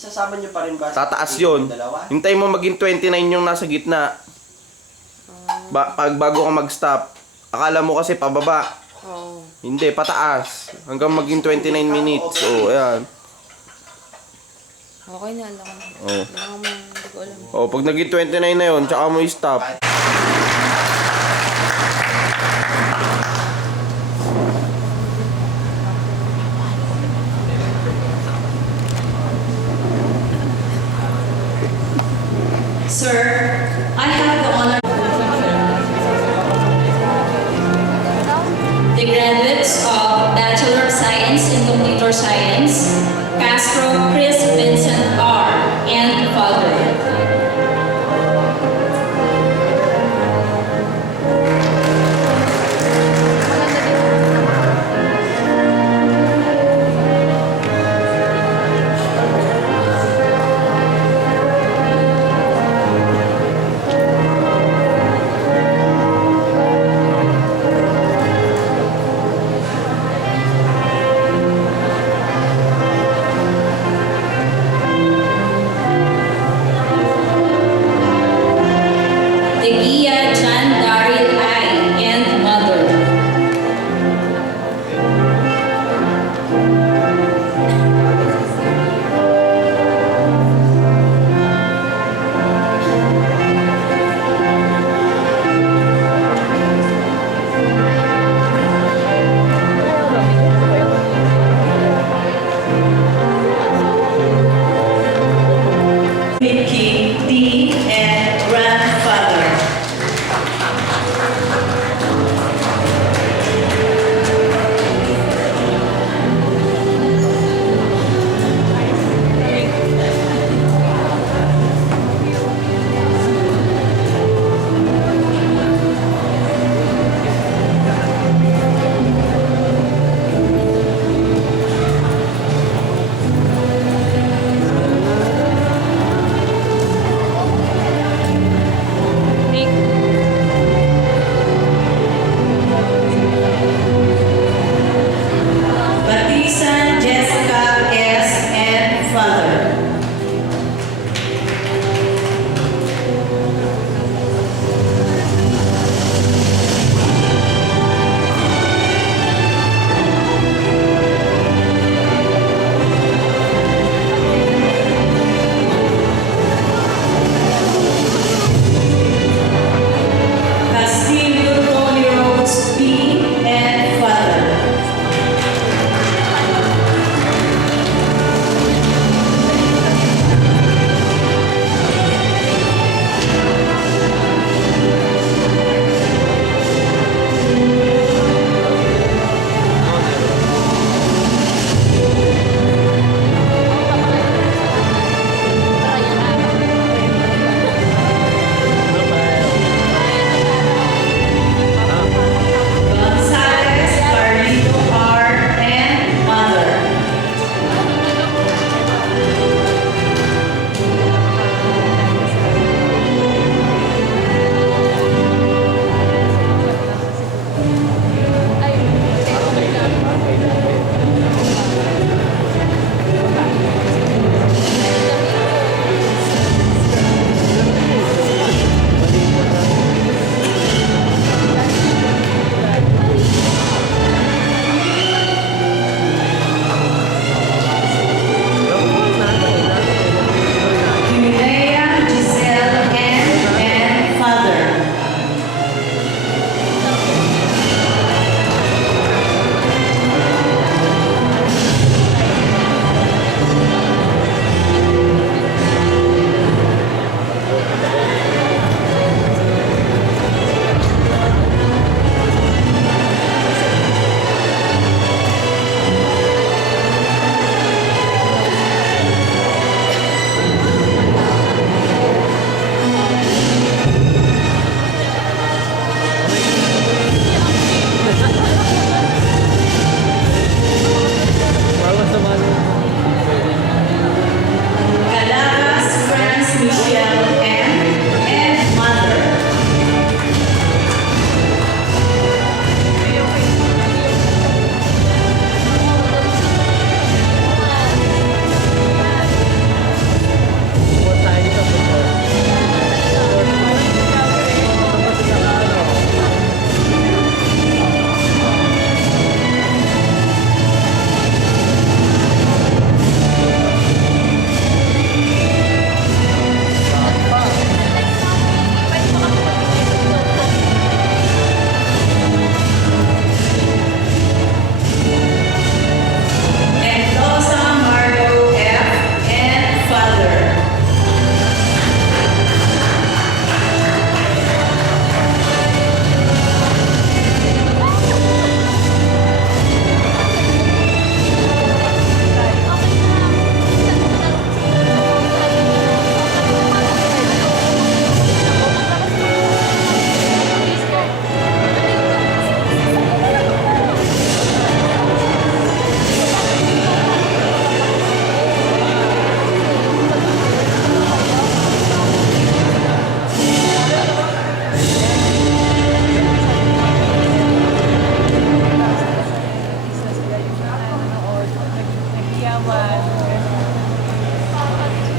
Isasama nyo pa rin ba? Tataas yun. Dalawa? Hintay mo maging 29 yung nasa gitna. Pag bago ka mag-stop. Akala mo kasi pababa. Oo. Hindi, pataas. Hanggang maging 29 minutes. Oo, ayan. Okay na, alam ko. Oo. Alam mo, hindi ko alam. Oh, pag naging 29 na yun, tsaka mo i-stop. Sir, I have the honor. The graduates of Bachelor of Science in Computer Science, Castro Chris Vincent R. and Father.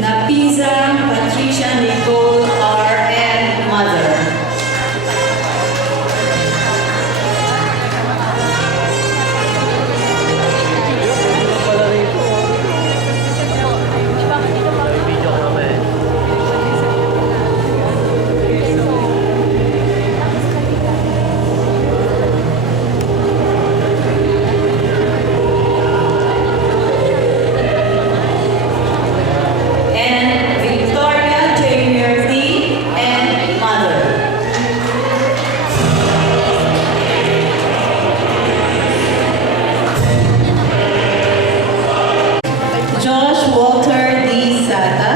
Napiza Patricia Nicole R.N. Mother. And Victoria J. Murphy and mother. Josh Walter D. Sata.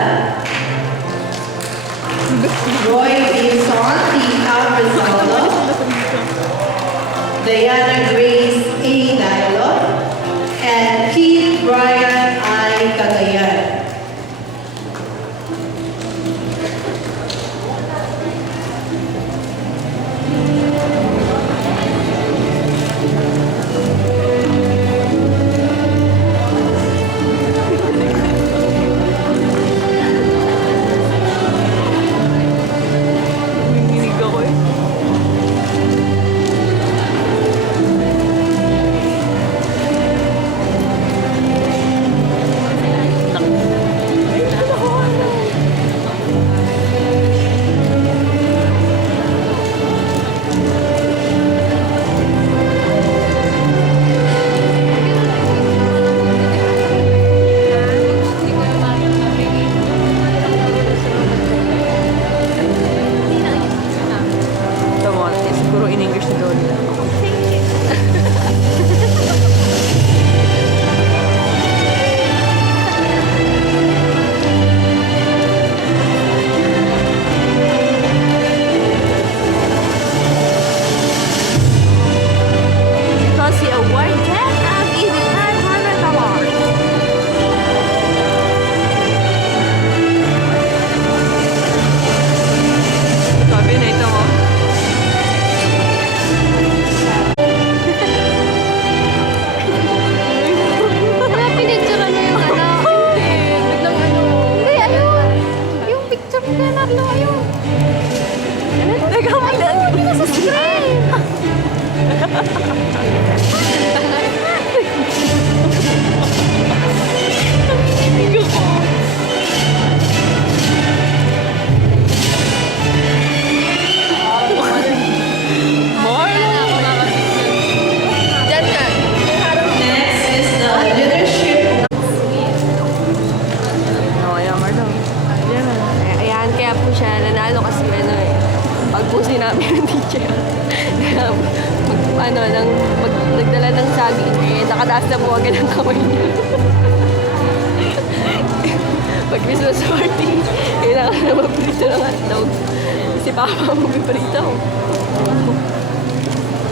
Roy Wilson T. Alvarado. Diana Grace A. Dialog. And Keith Brian I. Cagayan. Nanginginig ako eh. Tama, siguro in English na doon. Because the award can have even 500 awards. Sabi na ito mo. Wala pinicturean mo yung ano. Hindi, biglang ano. Hindi, ayun. Yung picture ko na Narlo, ayun. Teka mo na. Nasa screen. Diyan ka. Next is the leadership. Kaya Marlon. Ayan, kaya po siya nanalo kasi ano eh. Pag po sinabi ng teacher, nagdala ng saging, eh, nakataas na po agad ang kamay niya. Pag Christmas party, kailangan na magprito ng hotdog. Si Papa magpiprito.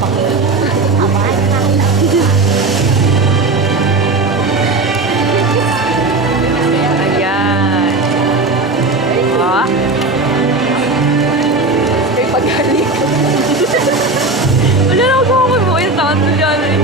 Ayan. Ah. May paghalik. Wala na ako mo yung tanto dyan eh.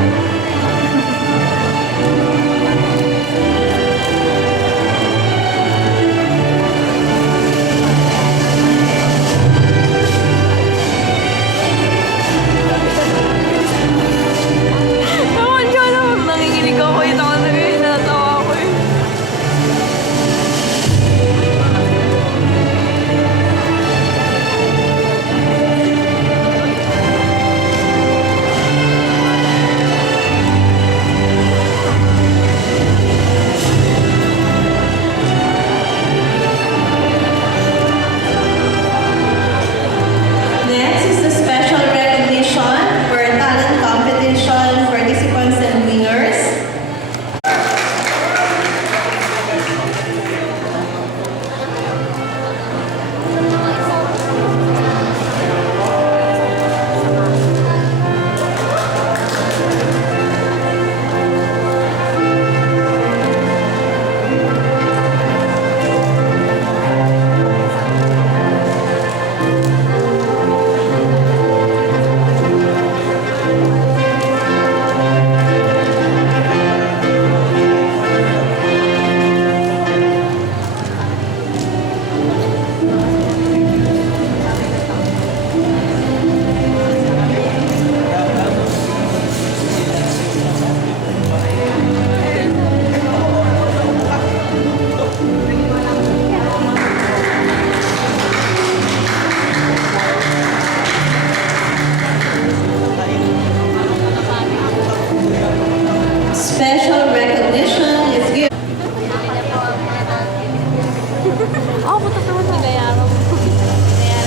puta ka wala. Binayaran mo. Binayaran niya po yan.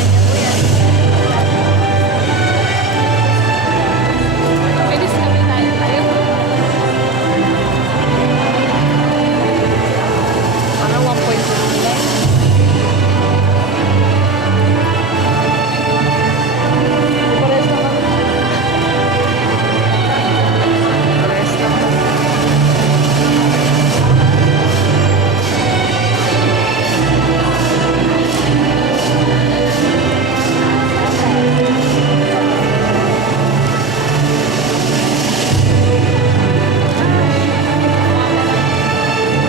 Bilis kami tayo. Parang 1.2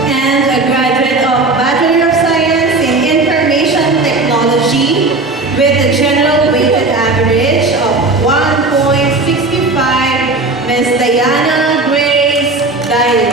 And a graduate of Bachelor of Science in Information Technology with a general weighted average of 1.65, Ms. Diana Grace Dyer.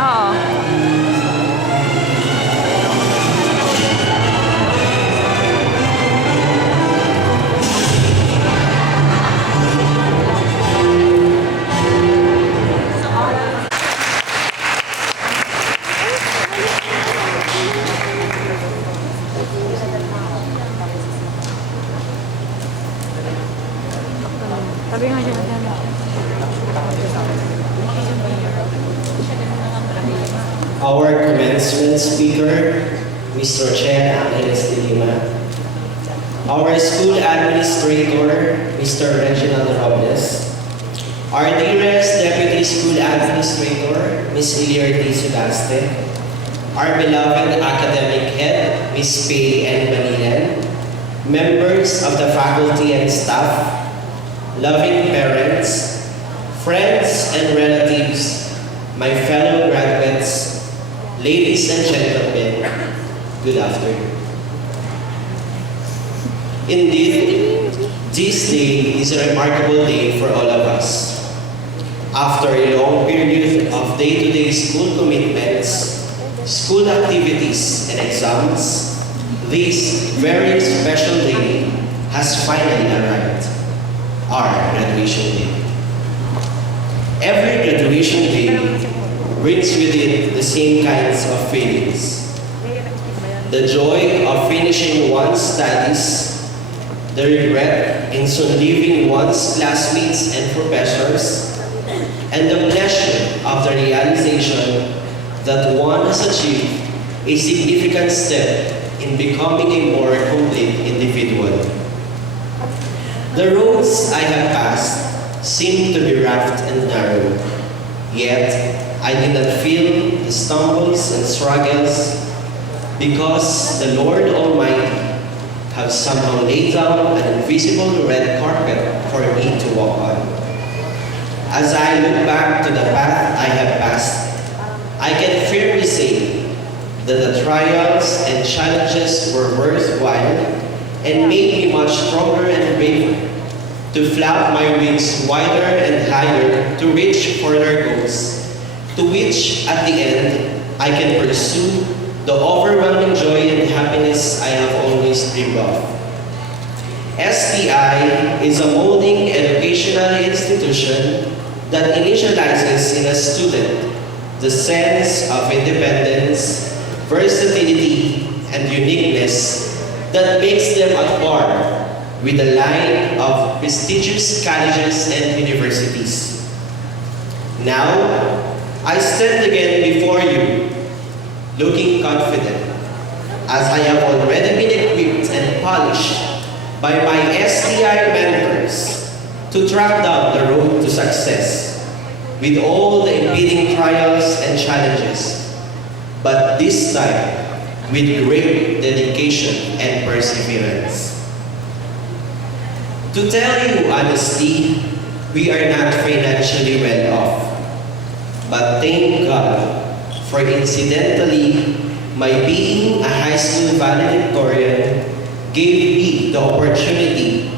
Oo. Sabi nga dyan. Our commencement speaker, Mr. Chen Angeles de Lima. Our school administrator, Mr. Reginald Robles. Our dearest Deputy School Administrator, Ms. Iliardy Sudaste. Our beloved academic head, Ms. Pei N. Banilan. Members of the faculty and staff, loving parents, friends and relatives, my fellow graduates, ladies and gentlemen, good afternoon. Indeed, this day is a remarkable day for all of us. After a long period of day-to-day school commitments, school activities, and exams, this very special day has finally arrived, our graduation day. Every graduation day brings with it the same kinds of feelings. The joy of finishing one's studies, the regret in soon leaving one's classmates and professors, and the pleasure of the realization that one has achieved a significant step in becoming a more complete individual. The roads I have passed seem to be rough and narrow, yet I did not feel the stumbles and struggles because the Lord Almighty have somehow laid down an invisible red carpet for me to walk on. As I look back to the path I have passed, I can firmly say that the trials and challenges were worthwhile and made me much stronger and braver to flap my wings wider and higher to reach further goals, to which at the end I can pursue the overwhelming joy and happiness I have always dreamed of. STI is a molding educational institution that initializes in a student the sense of independence, versatility, and uniqueness that makes them at par with the line of prestigious colleges and universities. Now, I stand again before you, looking confident, as I have already been equipped and polished by my STI mentors to track down the road to success with all the impeding trials and challenges, but this time with great dedication and perseverance. To tell you honestly, we are not financially well off, but thank God for incidentally, my being a high school valedictorian gave me the opportunity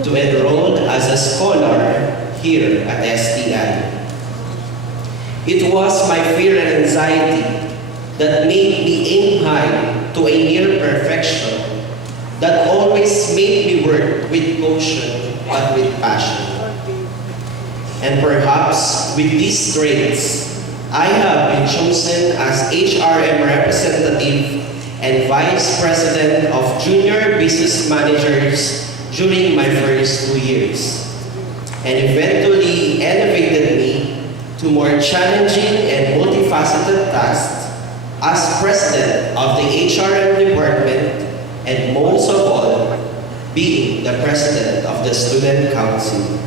to enroll as a scholar here at STI. It was my fear and anxiety that made me aim high to a near perfection that always made me work with caution but with passion. And perhaps with these traits, I have been chosen as HRM representative and Vice President of Junior Business Managers during my first 2 years, and eventually elevated me to more challenging and multifaceted tasks as President of the HRM Department, and most of all, being the President of the Student Council.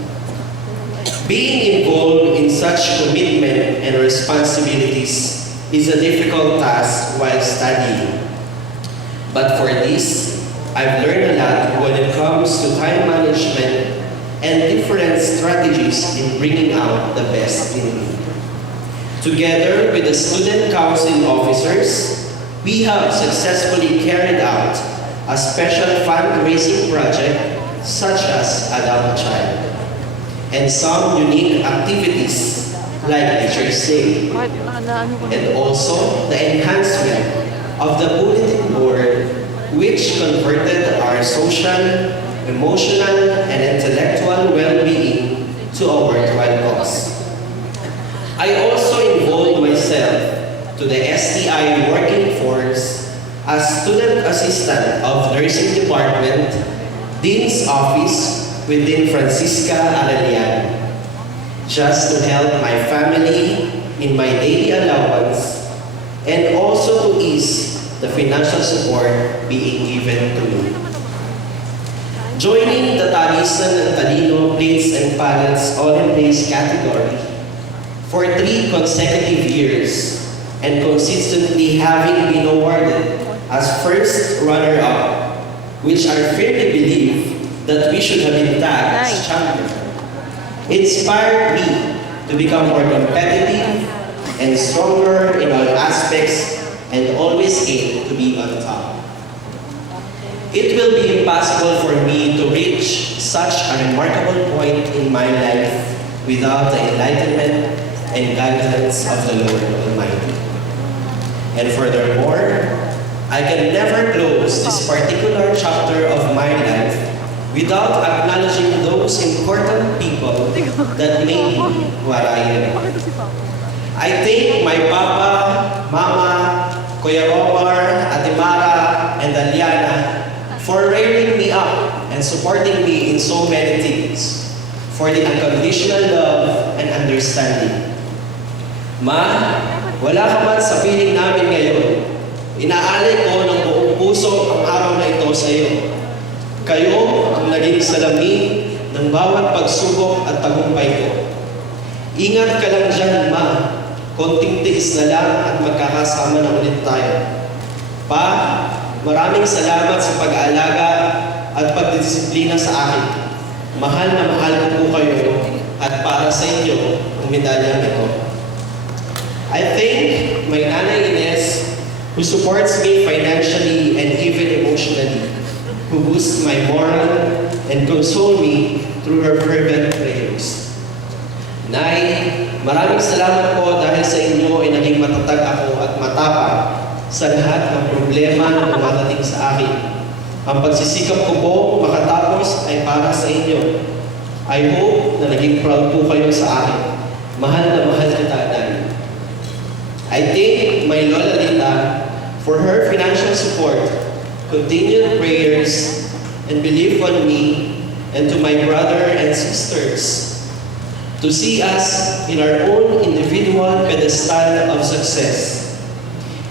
Being involved in such commitment and responsibilities is a difficult task while studying. But for this, I've learned a lot when it comes to time management and different strategies in bringing out the best in me. Together with the student council officers, we have successfully carried out a special fundraising project such as Adopt a Child, and some unique activities like Teacher's Day, and also the enhancement of the bulletin board, which converted our social, emotional, and intellectual well-being to a worthwhile cause. I also involved myself to the STI working force as student assistant of nursing department, dean's office with Dean Francisca Arellano, just to help my family in my daily allowance and also to ease the financial support being given to me. Joining the Talisan and Talino plates and pallets all in place category for 3 consecutive years and consistently having been awarded as first runner-up, which I firmly believe that we should have been tagged as champion, inspired me to become more competitive and stronger in all aspects and always aim to be on top. It will be impossible for me to reach such a remarkable point in my life without the enlightenment and guidance of the Lord Almighty. And furthermore, I can never close this particular chapter of my life without acknowledging those important people that made me what I am. I thank my Papa, Mama, Kuya Romar, Ate Mara, and Aliana for rearing me up and supporting me in so many things, for the unconditional love and understanding. Ma, wala ka man sa piling namin ngayon. Inaalay ko ng buong puso ang araw na ito sa iyo. Kayo ang naging salamin ng bawat pagsubok at tagumpay ko. Ingat ka lang dyan, Ma. Konting tiis na lang at magkakasama na ulit tayo. Pa, maraming salamat sa pag-aalaga at pagdisiplina sa akin. Mahal na mahal ko po kayo at para sa inyo ang medalyang ito. I thank my Nanay Ines, who supports me financially and even emotionally, who boosts my moral and console me through her fervent prayers. Nay, maraming salamat po dahil sa inyo ay naging matatag ako at matapang sa lahat ng problema na dumadating sa akin. Ang pagsisikap ko po makatapos ay para sa inyo. I hope na naging proud po kayo sa akin. Mahal na mahal kita, Nay. I thank my Lola Lita for her financial support, continued prayers, and belief on me, and to my brother and sisters, to see us in our own individual pedestal of success.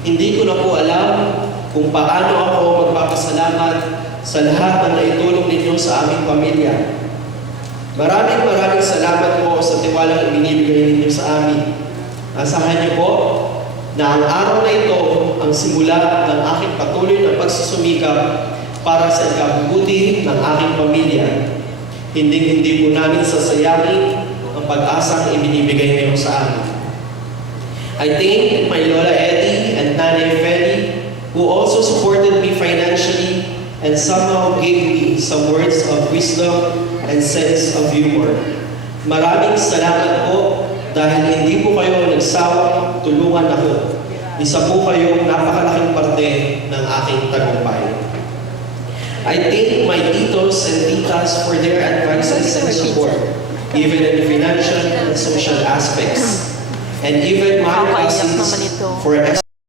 Hindi ko na po alam kung paano ako magpapasalamat sa lahat ng naitulong ninyo sa aming pamilya. Maraming salamat po sa tiwalang ibinibigay ninyo sa amin. Asahan niyo po na ang araw na ito ang simula ng aking patuloy na pagsusumikap para sa ikabubuti ng aking pamilya. Hindi po namin sasayangin ang pag-asang ibinibigay niyo sa amin. I thank my Lola Eddie and Nanay Feli, who also supported me financially and somehow gave me some words of wisdom and sense of humor. Maraming salamat po dahil hindi po kayo nagsawang tulungan ako. Isa po kayong napakalaking parte ng aking tagumpay. I thank my titos and titas for their advices and support, even in financial and social aspects, and even my cousins for